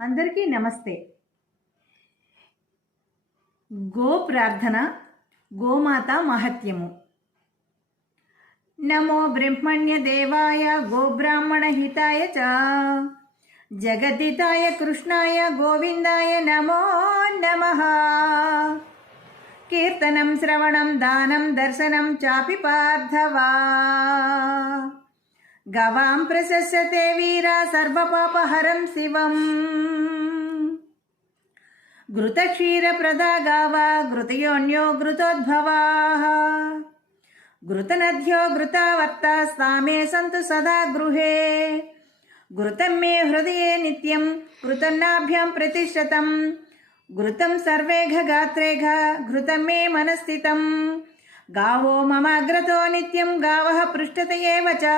అందరికీ నమస్తే. గో ప్రార్థన, గోమాత మహత్యము. నమో బ్రహ్మణ్య దేవాయ గోబ్రాహ్మణ హితాయ చ జగద్దితాయ కృష్ణాయ గోవిందాయ నమో నమః. కీర్తనం శ్రవణం దానం దర్శనం చాపి పార్థవా గవాం ప్రశస్యతే వీరా సర్వపాపహరం శివం. ఘృతక్షీరప్రదా గావా ఘృతయోన్యో ఘృతోద్భవాః ఘృతనద్యో ఘృతావర్తాస్తామే సంతు సదా గృహే. ఘృతం మే హృదయే నిత్యం ఘృతన్నాభ్యాం ప్రతిష్ఠితం ఘృతం సర్వేఘ గాత్రేఘ ఘృతం మే మనస్థితం. గావో మమాగ్రతో నిత్యం గావః పృష్ఠత ఏవ చ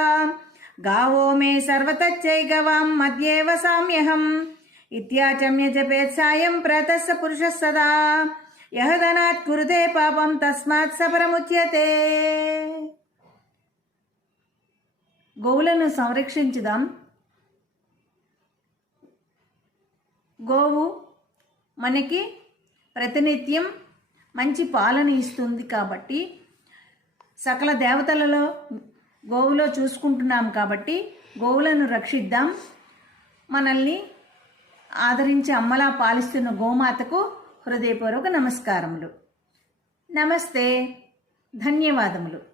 గావో మే సర్వతచ్చైగవాం మధ్యే వసామ్యహం. ఇత్యాచమ్య జపేత్ సాయం ప్రాతః పురుషः సదా యః ధనాత్ కురుతే పాపం తస్మాత్ సపరముచ్యతే. గోవులను సంరక్షించుదాం. గోవు మనకి ప్రతినిత్యం మంచి పాలన ఇస్తుంది కాబట్టి, సకల దేవతలలో గోవులో చూసుకుంటున్నాం కాబట్టి గోవులను రక్షిద్దాం. మనల్ని ఆదరించి అమ్మలా పాలిస్తున్న గోమాతకు హృదయపూర్వక నమస్కారములు. నమస్తే, ధన్యవాదములు.